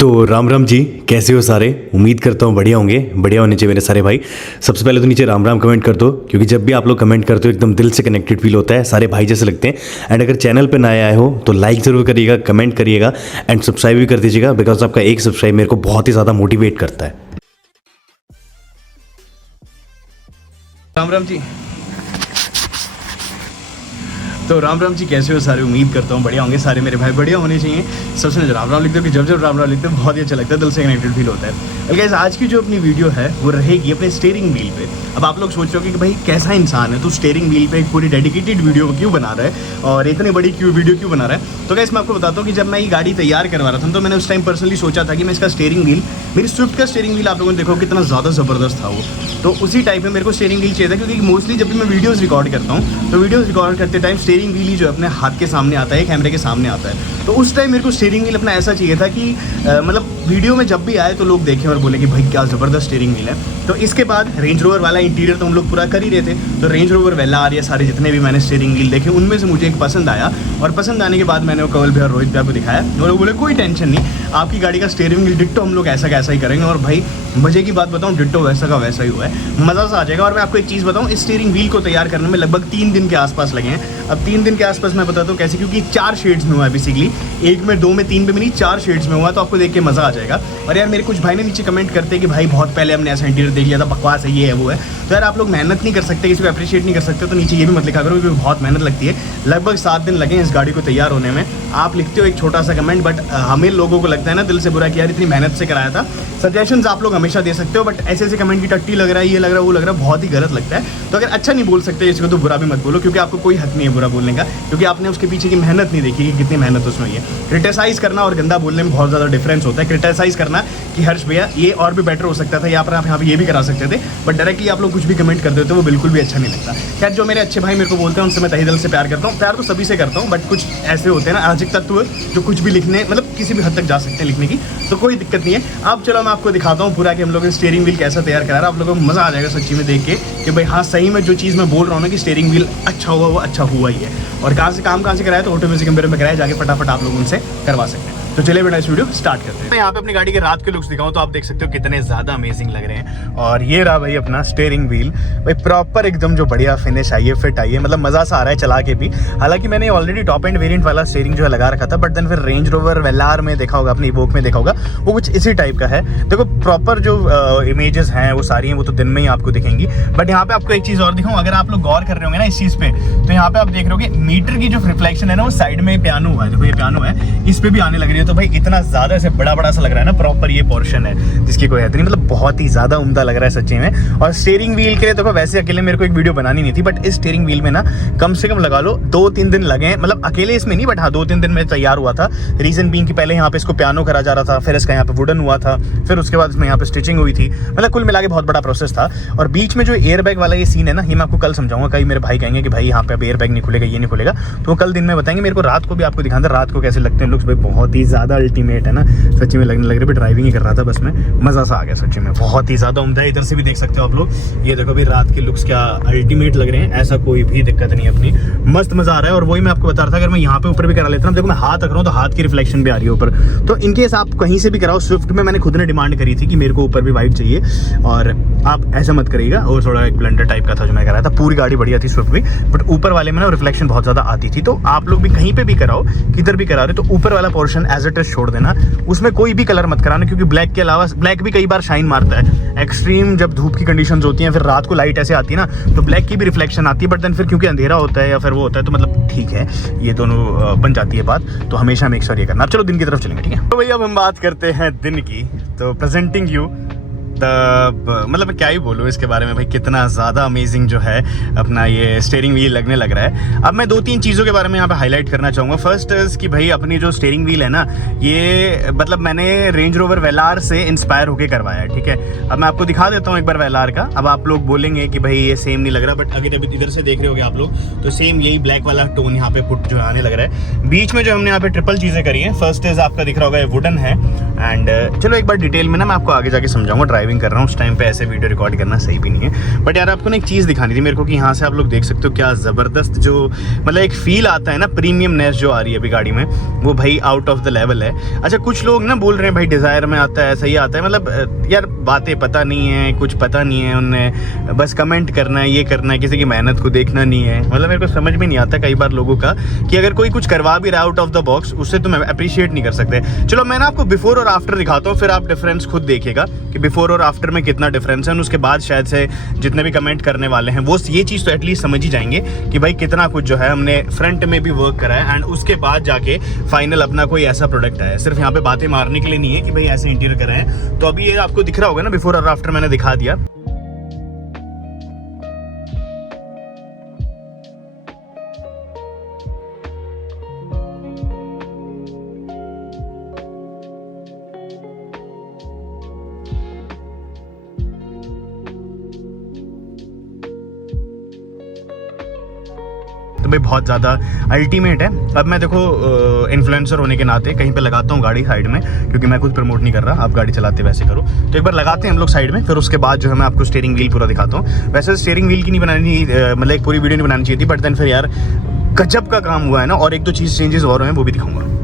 तो राम राम जी, कैसे हो सारे। उम्मीद करता हूँ बढ़िया होंगे। बढ़िया होने चाहिए मेरे सारे भाई। सबसे पहले तो नीचे राम राम कमेंट कर दो, क्योंकि जब भी आप लोग कमेंट करते हो एकदम दिल से कनेक्टेड फील होता है, सारे भाई जैसे लगते हैं। एंड अगर चैनल पे नए आए हो तो लाइक ज़रूर करिएगा, कमेंट करिएगा एंड सब्सक्राइब भी कर दीजिएगा, बिकॉज आपका एक सब्सक्राइब मेरे को बहुत ही ज़्यादा मोटिवेट करता है। राम राम जी। तो राम राम जी, कैसे हो सारे। उम्मीद करता हूँ बढ़िया होंगे सारे मेरे भाई। बढ़िया होने चाहिए। सबसे पहले राम राम लिखते हो कि जब राम राम लिखते हो बहुत ही अच्छा लगता है, दिल से कनेक्टेड फील होता है। गाइस, आज की जो अपनी वीडियो है वो रहेगी अपने स्टीयरिंग व्हील पे। अब आप लोग सोच रहे हो कि भाई कैसा इंसान है तो स्टीयरिंग व्हील पे एक पूरी डेडिकेटेड वीडियो क्यों बना रहा है और इतनी बड़ी वीडियो क्यों बना रहा है। तो गाइस, मैं आपको बताता हूँ कि जब मैं ये गाड़ी तैयार करवा रहा था तो मैंने उस टाइम पर्सनली सोचा था कि मैं इसका स्टीयरिंग व्हील, मेरी स्विफ्ट का स्टीयरिंग व्हील आप लोगों ने देखो कितना ज़्यादा ज़बरदस्त था वो, तो उसी टाइप में मेरे को स्टीयरिंग व्हील चाहिए था। क्योंकि मोस्टली जब भी मैं वीडियोज़ रिकॉर्ड करता हूँ तो वीडियोज़ रिकॉर्ड करते टाइम स्टीयरिंग व्हील ही जो अपने हाथ के सामने आता है, कैमरे के सामने आता है। तो उस टाइम मेरे को स्टीयरिंग व्हील अपना ऐसा चाहिए था कि मतलब वीडियो में जब भी आए तो लोग देखें और बोले कि भाई क्या ज़बरदस्त स्टीयरिंग व्हील है। तो इसके बाद रेंज रोवर वाला इंटीरियर तो हम लोग पूरा कर ही रहे थे, तो रेंज रोवर वेलार या सारे जितने भी मैंने स्टीयरिंग व्हील देखे उनमें से मुझे एक पसंद आया, और पसंद आने के बाद मैंने वो कवल भैया और रोहित भैया को दिखाया। वो लोग बोले कोई टेंशन नहीं, आपकी गाड़ी का स्टीयरिंग व्हील डिट्टो हम लोग ऐसा कैसा ही करेंगे। और भाई मजे की बात बताऊँ, डिट्टो वैसा का वैसा ही हुआ है, मज़ा सा आ जाएगा। और मैं आपको एक चीज़ बताऊँ, इस स्टीयरिंग व्हील को तैयार करने में लगभग 3 दिन के आसपास लगे हैं। अब 3 दिन के आसपास मैं बताता हूँ कैसे, क्योंकि 4 शेड्स में हुआ है बेसिकली, 1 में 2 में 3 में नहीं 4 शेड्स में हुआ, तो आपको देख के मज़ा आ जाएगा। और यार मेरे कुछ भाई ने नीचे कमेंट करते हैं कि भाई बहुत पहले हमने ऐसा इंटीरियर देख लिया था, बकवास है, ये है वो है। तो यार आप लोग मेहनत नहीं कर सकते, किसी को अप्रिशिएट नहीं कर सकते, तो नीचे ये भी मत लिखा करो क्योंकि बहुत मेहनत लगती है। लगभग 7 दिन लगे इस गाड़ी को तैयार होने में। आप लिखते हो एक छोटा सा कमेंट, बट हमें लोगों को लगता है ना दिल से बुरा कि यार इतनी मेहनत से कराया था। सजेशंस आप लोग हमेशा दे सकते हो, बट ऐसे ऐसे कमेंट की टट्टी लग रहा है, ये लग रहा है, वो लग रहा है, बहुत ही गलत लगता है। तो अगर अच्छा नहीं बोल सकते इसको तो बुरा भी मत बोलो, क्योंकि आपको कोई हक नहीं है बुरा बोलने का, क्योंकि आपने उसके पीछे की मेहनत नहीं देखी कि कितनी मेहनत उसमें है। क्रिटिसाइज करना और गंदा बोलने में बहुत ज़्यादा डिफरेंस होता है। क्रिटिसाइज करना कि हर्ष भैया ये और भी बेटर हो सकता था, आप यहाँ पे ये भी करा सकते थे, बट डायरेक्टली आप लोग कुछ भी कमेंट कर देते हो वो बिल्कुल भी अच्छा नहीं लगता। खैर, जो मेरे अच्छे भाई मेरे को बोलते हैं उनसे मैं तहे दिल से प्यार करता हूँ। प्यार तो सभी से करता हूँ, बट कुछ ऐसे होते हैं ना अराजक तत्व जो कुछ भी लिखने, मतलब किसी भी हद तक जा सकते हैं लिखने की, तो कोई दिक्कत नहीं है। अब चलो मैं आपको दिखाता हूँ पूरा कि हम लोग ने स्टीयरिंग व्हील कैसा तैयार करा रहा है। आप लोगों को मज़ा आ जाएगा सच्ची में देख के कि भाई हाँ सही में जो चीज़ मैं बोल रहा हूँ ना कि स्टीयरिंग व्हील अच्छा हुआ वो अच्छा हुआ ही है। और कहाँ से कराया तो ऑटो म्यूजिक कंपेयर में कराया, जाके फटाफट आप लोग उनसे करवा सकते हैं। तो चलिए बेटा इस वीडियो स्टार्ट करते हैं। मैं यहाँ पे अपनी गाड़ी के रात के लुक्स दिखाऊं तो आप देख सकते हो कितने ज़्यादा अमेजिंग लग रहे हैं। और ये रहा भाई अपना स्टीयरिंग व्हील, भाई प्रॉपर एकदम जो बढ़िया फिनिश आई है, फिट आई है, मतलब मज़ा सा आ रहा है चला के भी। हालांकि मैंने ऑलरेडी टॉप एंड वेरिएंट वाला स्टीयरिंग जो है लगा रखा था, बट देन फिर रेंज रोवर वेलार में देखा होगा, अपनी इवोक में देखा होगा, वो कुछ इसी टाइप का है। देखो प्रॉपर जो इमेजेस हैं वो सारी हैं, वो तो दिन में ही आपको दिखेंगी। बट यहाँ पे आपको एक चीज़ और दिखाऊँ, अगर आप लोग गौर कर रहे होंगे ना इस चीज़ पे, तो यहाँ पे आप देख रहे हो कि मीटर की जो रिफ्लेक्शन है ना वो साइड में पियानो हुआ है। देखो ये पियानो है, इस पे भी आने लग रही है। तो भाई इतना ऐसे बड़ा सा लग रहा है ना, प्रॉपर ये पोर्शन है जिसकी कोई हद नहीं, मतलब बहुत ही ज्यादा उम्दा लग रहा है सच्ची में। और स्टीयरिंग व्हील के लिए तो वैसे अकेले मेरे को एक वीडियो बनानी नहीं थी, बट इस स्टीयरिंग व्हील में ना कम से कम लगा लो 2-3 दिन लगे हैं, मतलब अकेले इसमें नहीं, बट हाँ 2-3 दिन में तैयार हुआ था। रीजन बीइंग कि पहले यहाँ पे इसको पियानो करा जा रहा था, फिर इसका यहाँ पे वुडन हुआ था, फिर उसके बाद इसमें यहाँ पे स्टिचिंग हुई थी, मतलब कुल मिला के बहुत बड़ा प्रोसेस था। और बीच में जो एयर बैग वाला ये सीन है ना, ये मैं आपको कल समझाऊंगा। कई मेरे भाई कहेंगे कि भाई यहाँ पे अब एयर बैग नहीं खुलेगा, ये नहीं खुलेगा, तो कल दिन में बताएंगे। मेरे को रात को भी आपको दिखाना, रात को कैसे लगते हैं लुक्स, भाई बहुत ही ज्यादा अल्टीमेट है ना सच्ची में, लगने लग रहा है। ड्राइविंग ही कर रहा था बस में, मज़ा सा आ गया सच्ची में, बहुत ही ज़्यादा उम्दा है। इधर से भी देख सकते हो आप लोग, ये देखो भी रात के लुक्स क्या अल्टीमेट लग रहे हैं, ऐसा कोई भी दिक्कत नहीं है अपनी, मस्त मज़ा आ रहा है। और वही मैं आपको बता रहा था, अगर मैं यहाँ पे ऊपर भी करा लेता हूँ, देखो मैं हाथ रख रहा हूँ तो हाथ की रिफ्लेक्शन भी आ रही है ऊपर। तो इनकेस आप कहीं से भी कराओ, स्विफ्ट में मैंने खुद ने डिमांड करी थी कि मेरे को ऊपर भी वाइट चाहिए, और आप ऐसा मत करिएगा। और थोड़ा एक ब्लेंडर टाइप का था जो मैं कराया था, पूरी गाड़ी बढ़िया थी स्विफ्ट भी, बट ऊपर वाले में ना रिफ्लेक्शन बहुत ज़्यादा आती थी। तो आप लोग भी कहीं पर भी कराओ, किधर भी करा रहे, तो ऊपर वाला पोर्शन एज इट इज छोड़ देना, उसमें कोई भी कलर मत कराना, क्योंकि ब्लैक के अलावा ब्लैक भी कई बार शाइन मारता है। एक्सट्रीम जब धूप की कंडीशंस होती हैं, फिर रात को लाइट ऐसे आती है ना, तो ब्लैक की भी रिफ्लेक्शन आती है, बट देन फिर क्योंकि अंधेरा होता है या फिर वो होता है, तो मतलब ठीक है, ये दोनों बन जाती है बात। तो हमेशा मेक श्योर ये करना। अब चलो दिन की तरफ चलेंगे, ठीक है। तो भैया अब हम बात करते हैं दिन की। तो प्रेजेंटिंग यू मतलब मैं क्या ही बोलूँ इसके बारे में, भाई कितना ज़्यादा अमेजिंग जो है अपना ये स्टीयरिंग व्हील लगने लग रहा है। अब मैं 2-3 चीज़ों के बारे में यहाँ पे हाईलाइट करना चाहूँगा। फर्स्ट इज़ कि भाई अपनी जो स्टीयरिंग व्हील है ना, ये मतलब मैंने रेंज रोवर वेलार से इंस्पायर होकर करवाया है, ठीक है। अब मैं आपको दिखा देता हूँ एक बार वेलार का। अब आप लोग बोलेंगे कि भाई ये सेम नहीं लग रहा, बट अगर अभी इधर से देख रहे होगे आप लोग तो सेम यही ब्लैक वाला टोन यहाँ पे पुट जो आने लग रहा है। बीच में जो हमने यहाँ पे ट्रिपल चीज़ें करी है, फर्स्ट इज़ आपका दिख रहा होगा ये वुडन है। एंड चलो एक बार डिटेल में ना मैं आपको आगे जाके समझाऊंगा ड्राइव ड्राइविंग कर रहा हूँ उस टाइम पे ऐसे वीडियो रिकॉर्ड करना सही भी नहीं है। बट यार आपको ना एक चीज़ दिखानी थी मेरे को कि यहाँ से आप लोग देख सकते हो क्या ज़बरदस्त जो मतलब एक फील आता है ना, प्रीमियमनेस जो आ रही है अभी गाड़ी में, वो भाई आउट ऑफ द लेवल है। अच्छा कुछ लोग ना बोल रहे हैं भाई डिज़ायर में आता है, सही आता है, मतलब यार बातें पता नहीं है, कुछ पता नहीं है उन्हें, बस कमेंट करना है, ये करना है, किसी की मेहनत को देखना नहीं है। मतलब मेरे को समझ में नहीं आता कई बार लोगों का कि अगर कोई कुछ करवा भी रहा है आउट ऑफ द बॉक्स, उससे तो मैं अप्रिशिएट नहीं कर सकते। चलो मैं ना आपको बिफोर और आफ्टर दिखाता हूँ, फिर आप डिफरेंस खुद देखिएगा कि बिफोर और आफ्टर में कितना डिफरेंस है। उसके बाद शायद से जितने भी कमेंट करने वाले हैं वो ये चीज़ तो एटलीस्ट समझ ही जाएंगे कि भाई कितना कुछ जो है हमने फ्रंट में भी वर्क करा है, एंड उसके बाद जाके फाइनल अपना कोई ऐसा प्रोडक्ट है। सिर्फ यहाँ पे बातें मारने के लिए नहीं है कि भाई ऐसे इंटीरियर करा है। तो अभी ये आपको दिख रहा होगा ना, बिफोर और आफ्टर मैंने दिखा दिया। तो भाई बहुत ज़्यादा अल्टीमेट है। अब मैं देखो इन्फ्लुएंसर होने के नाते कहीं पे लगाता हूँ गाड़ी साइड में, क्योंकि मैं कुछ प्रमोट नहीं कर रहा, आप गाड़ी चलाते वैसे करो। तो एक बार लगाते हैं हम लोग साइड में, फिर उसके बाद जो है मैं आपको स्टीयरिंग व्हील पूरा दिखाता हूँ। वैसे स्टीयरिंग व्हील की नहीं बनानी, मतलब एक पूरी वीडियो नहीं बनानी चाहिए थी, बट देन फिर यार गजब का काम हुआ है ना, और एक दो चीज़ चेंजेस और हैं वो भी दिखाऊंगा।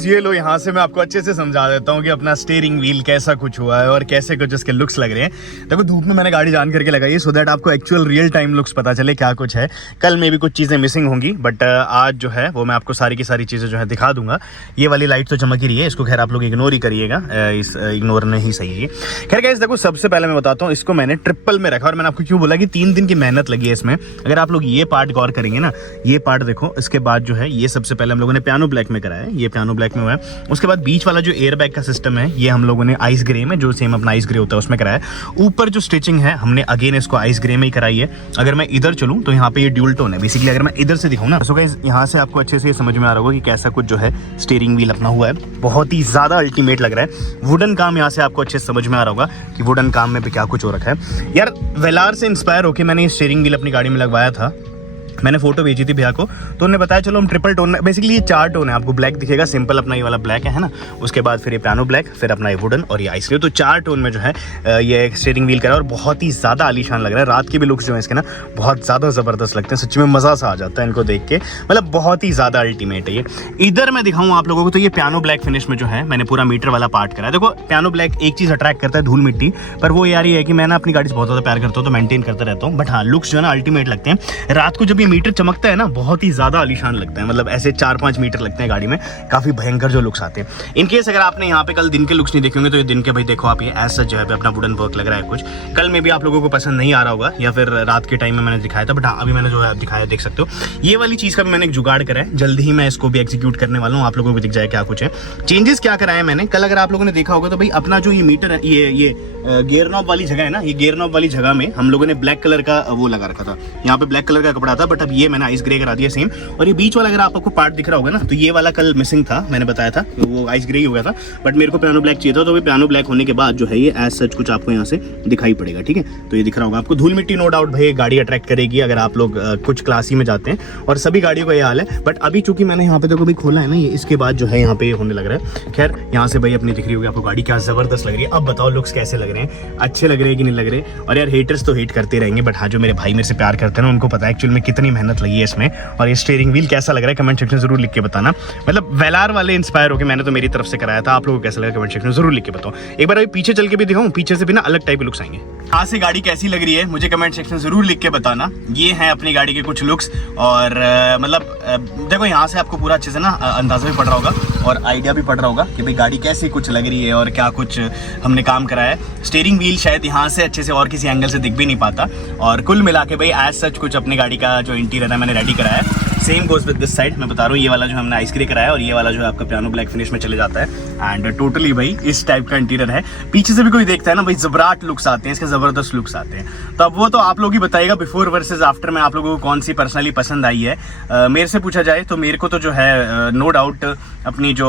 ये लो यहाँ से मैं आपको अच्छे से समझा देता हूँ कि अपना स्टीयरिंग व्हील कैसा कुछ हुआ है और कैसे कुछ इसके लुक्स लग रहे हैं। देखो धूप में मैंने गाड़ी जान करके लगाई है सो दैट आपको एक्चुअल रियल टाइम लुक्स पता चले क्या कुछ है। कल में भी कुछ चीज़ें मिसिंग होंगी, बट आज जो है वो मैं आपको सारी की सारी चीज़ें जो है दिखा दूंगा। ये वाली लाइट तो चमक ही रही है, इसको खैर आप लोग इग्नोर ही करिएगा, इस इग्नोर में ही सही है। खैर गाइस देखो सबसे पहले मैं बताता हूँ, इसको मैंने ट्रिपल में रखा और मैंने आपको क्यों बोला कि 3 दिन की मेहनत लगी है इसमें। अगर आप लोग ये पार्ट गौर करेंगे ना, ये पार्ट देखो, इसके बाद जो है ये सबसे पहले हम लोगों ने पियानो ब्लैक में कराया है, ये पियानो ब्लैक में हुआ है। उसके बाद बीच वाला जो एयर बैग का सिस्टम है ये हम लोगों ने आइस ग्रे में, जो सेम अपना आइस ग्रे होता है उसमें कराया है। ऊपर जो स्टिचिंग है हमने अगेन इसको आइस ग्रे में ही कराई है। अगर मैं इधर चलूं तो यहाँ पे ये ड्यूल टोन है बेसिकली। अगर मैं इधर से दिखाऊं ना, सो गाइस यहाँ से आपको अच्छे से ये समझ में आ रहा होगा कि कैसा कुछ जो है स्टीयरिंग व्हील अपना हुआ है। बहुत ही ज्यादा अल्टीमेट लग रहा है। वुडन काम यहाँ से आपको अच्छे से समझ में आ रहा होगा कि वुडन काम में भी क्या कुछ हो रखा है। यार वेलार से इंस्पायर होकर मैंने ये स्टीयरिंग व्हील अपनी गाड़ी में लगवाया था। मैंने फोटो भेजी थी भैया को, तो उन्होंने बताया चलो हम ट्रिपल टोन में, बेसिकली ये 4 टोन है। आपको ब्लैक दिखेगा सिंपल, अपना ये वाला ब्लैक है ना, उसके बाद फिर ये पियानो ब्लैक, फिर अपना ये वुडन और ये आइस ग्रे। तो 4 टोन में जो है ये स्टीयरिंग व्हील करा और बहुत ही ज़्यादा आलीशान लग रहा है। रात के भी लुक्स जो है इसके ना बहुत ज़्यादा ज़बरदस्त लगते हैं, सच्ची में मज़ा सा आ जाता है इनको देख के, मतलब बहुत ही ज़्यादा अल्टीमेट है ये। इधर मैं दिखाऊँ आप लोगों को, तो ये पियानो ब्लैक फिनिश में जो है मैंने पूरा मीटर वाला पार्ट करा है। देखो पियानो ब्लैक एक चीज़ अट्रैक्ट करता है, धूल मिट्टी, पर वो यार ये है कि मैं ना अपनी गाड़ी से बहुत ज़्यादा प्यार करता हूँ तो मेंटेन करता रहता हूँ। बट हाँ लुक्स जो है ना अल्टीमेट लगते हैं। रात को जब ये मीटर चमकता है ना बहुत ही ज़्यादा आलीशान लगता है, मतलब ऐसे 4-5 मीटर लगते हैं गाड़ी में, काफ़ी भयंकर जो लुक्स आते हैं। इनकेस अगर आपने यहाँ पे कल दिन के लुक्स नहीं देखे होंगे तो ये दिन के भाई देखो आप, ये ऐसा जो है अपना वुडन वर्क लग रहा है कुछ। कल में भी आप लोगों को पसंद नहीं आ रहा होगा या फिर रात के टाइम में मैंने दिखाया था, बट हाँ अभी मैंने जो है दिखाया देख सकते हो। ये वाली चीज़ का भी मैंने एक जुगाड़ करा है, जल्दी ही मैं इसको भी एग्जीक्यूट करने वाला हूँ, आप लोगों को दिख जाए क्या कुछ है। चेंजेस क्या कराया है मैंने कल, अगर आप लोगों ने देखा होगा तो भाई अपना जो ये मीटर है, ये गियर नॉब वाली जगह है ना, ये गियर नॉब वाली जगह में हम लोगों ने ब्लैक कलर का वो लगा रखा था। यहाँ पे ब्लैक कलर का कपड़ा था, बट अब ये मैंने आइस ग्रे करा दिया सेम। और ये बीच वाला अगर आपको पार्ट दिख रहा होगा ना, तो ये वाला कल मिसिंग था, मैंने बताया था वो आइस ग्रे ही हो गया था, बट मेरे को पियानो ब्लैक चाहिए था। तो पियानो ब्लैक होने के बाद जो है ये एज सच कुछ आपको यहाँ से दिखाई पड़ेगा, ठीक है। तो ये दिख रहा होगा आपको। धूल मिट्टी नो डाउट भाई गाड़ी अट्रैक्ट करेगी अगर आप लोग कुछ क्लासी में जाते हैं, और सभी गाड़ियों का ये हाल है। बट अभी चूंकि मैंने यहाँ पे देखो भी खोला है ना, ये इसके बाद जो है यहाँ पे होने लग रहा है। खैर यहाँ से भाई अपनी दिख रही होगी आपको गाड़ी क्या जबरदस्त लग रही है। अब बताओ लुक्स कैसे लग रहे हैं, अच्छे लग रहे हैं कि नहीं लग रहे। और यार हेटर्स तो हेट करते रहेंगे, बट हाँ जो मेरे भाई मेरे से प्यार करते हैं ना उनको पता है एक्चुअल में कितनी मेहनत लगी है इसमें। और ये स्टीयरिंग व्हील कैसा लग रहा है कमेंट सेक्शन जरूर लिख के बताना। मतलब वेलार वाले इंस्पायर होकर मैंने तो मेरी तरफ से कराया था, आप लोगों को कैसा लगा कमेंट सेक्शन में जरूर लिख के बताओ। एक बार अभी पीछे चल के भी दिखाऊं, पीछे से भी ना अलग टाइप के लुक्स आएंगे। यहाँ से गाड़ी कैसी लग रही है मुझे कमेंट सेक्शन जरूर लिख के बताना। ये है अपनी गाड़ी के कुछ लुक्स, और मतलब देखो यहाँ से आपको पूरा अच्छे से ना अंदाजा भी पड़ रहा होगा और आइडिया भी पड़ रहा होगा कि भाई गाड़ी कैसी कुछ लग रही है और क्या कुछ हमने काम कराया है। स्टीयरिंग व्हील शायद यहाँ से अच्छे से और किसी एंगल से दिख भी नहीं पाता, और कुल मिला के भाई एज सच कुछ अपनी गाड़ी का जो इंटीरियर है मैंने रेडी कराया है। Same goes with this side, मैं बता रहा हूँ ये वाला जो हमने आइस ग्रे कराया और ये वाला जो है आपका पियानो ब्लैक फिनिश में चले जाता है। एंड टोटली भाई इस टाइप का इंटीरियर है। पीछे से भी कोई देखता है ना भाई जबराट लुक्स आते हैं इसके, जबरदस्त लुक्स आते हैं। तो अब वो तो आप लोग ही बताइएगा बिफोर वर्सेस आफ्टर में आप लोगों को कौन सी पर्सनली पसंद आई है। मेरे से पूछा जाए तो मेरे को तो जो है नो डाउट अपनी जो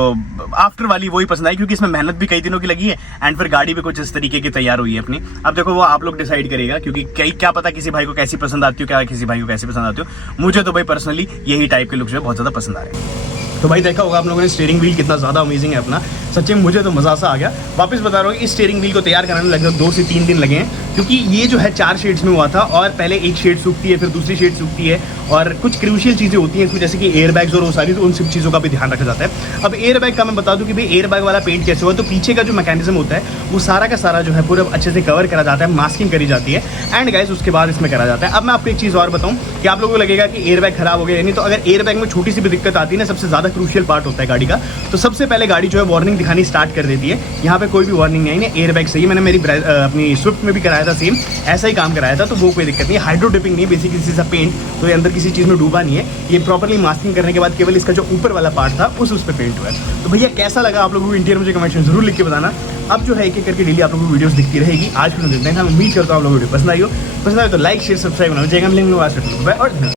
आफ्टर वाली वही पसंद आई, क्योंकि इसमें मेहनत भी कई दिनों की लगी है एंड फिर गाड़ी भी कुछ इस तरीके की तैयार हुई है अपनी। अब देखो वो आप लोग डिसाइड करिएगा, क्योंकि क्या पता किसी भाई को कैसी पसंद आती हो, क्या किसी भाई को कैसी पसंद आती हो। मुझे तो भाई पर्सनली यही टाइप के लुक्स जो है बहुत ज़्यादा पसंद आ रहे हैं। तो भाई देखा होगा आप लोगों ने स्टीयरिंग व्हील कितना ज़्यादा अमेजिंग है अपना। सच्ची में मुझे तो मज़ा सा आ गया। वापस बता रहा हूँ इस स्टीयरिंग व्हील को तैयार कराने लगभग 2 से 3 दिन लगे हैं, क्योंकि ये जो है 4 शेड्स में हुआ था और पहले एक शेड सूखती है, फिर दूसरी शेड सूखती है और कुछ क्रूशियल चीज़ें होती हैं इसमें, जैसे कि एयर बैग्स और वो सारी, तो उन सब चीज़ों का भी ध्यान रखा जाता है। अब एयर बैग का मैं बता दूं कि भाई एयर बैग वाला पेंट कैसे हुआ, तो पीछे का जो मैकेनिज्म होता है वो सारा का सारा जो है पूरा अच्छे से कवर करा जाता है, मास्किंग करी जाती है एंड गाइस उसके बाद इसमें करा जाता है। अब मैं आपको एक चीज़ और बताऊं कि आप लोगों को लगेगा कि एयर बैग खराब हो गया, नहीं तो अगर एयर बैग में छोटी सी भी दिक्कत आती है ना, सबसे ज़्यादा क्रूशियल पार्ट होता है गाड़ी का, तो सबसे पहले गाड़ी जो है वार्निंग दिखानी स्टार्ट कर देती है। यहाँ पे कोई भी वार्निंग नहीं है, एयर बैग सही। मैंने मेरी अपनी स्विफ्ट में भी कराया था, सेम ऐसा ही काम कराया था, तो वो कोई दिक्कत नहीं है। हाइड्रो डिपिंग नहीं, बेसिकली किसी सा पेंट तो ये अंदर किसी चीज़ में डूबा नहीं है, ये प्रॉपरली मास्किंग करने के बाद केवल इसका जो ऊपर वाला पार्ट था उस पर पेंट हुआ है। तो भैया कैसा लगा आप लोगों को इंटीरियर, मुझे कमेंट में जरूर लिख के बताना। अब जो है एक एक करके डेली आप लोगों को वीडियोस दिखती रहेगी। आज फिर देखते हैं, हम उम्मीद करता हूँ आप लोगों को वीडियो पसंद आई हो तो लाइक शेयर सब्सक्राइब करना। जय हिंद, और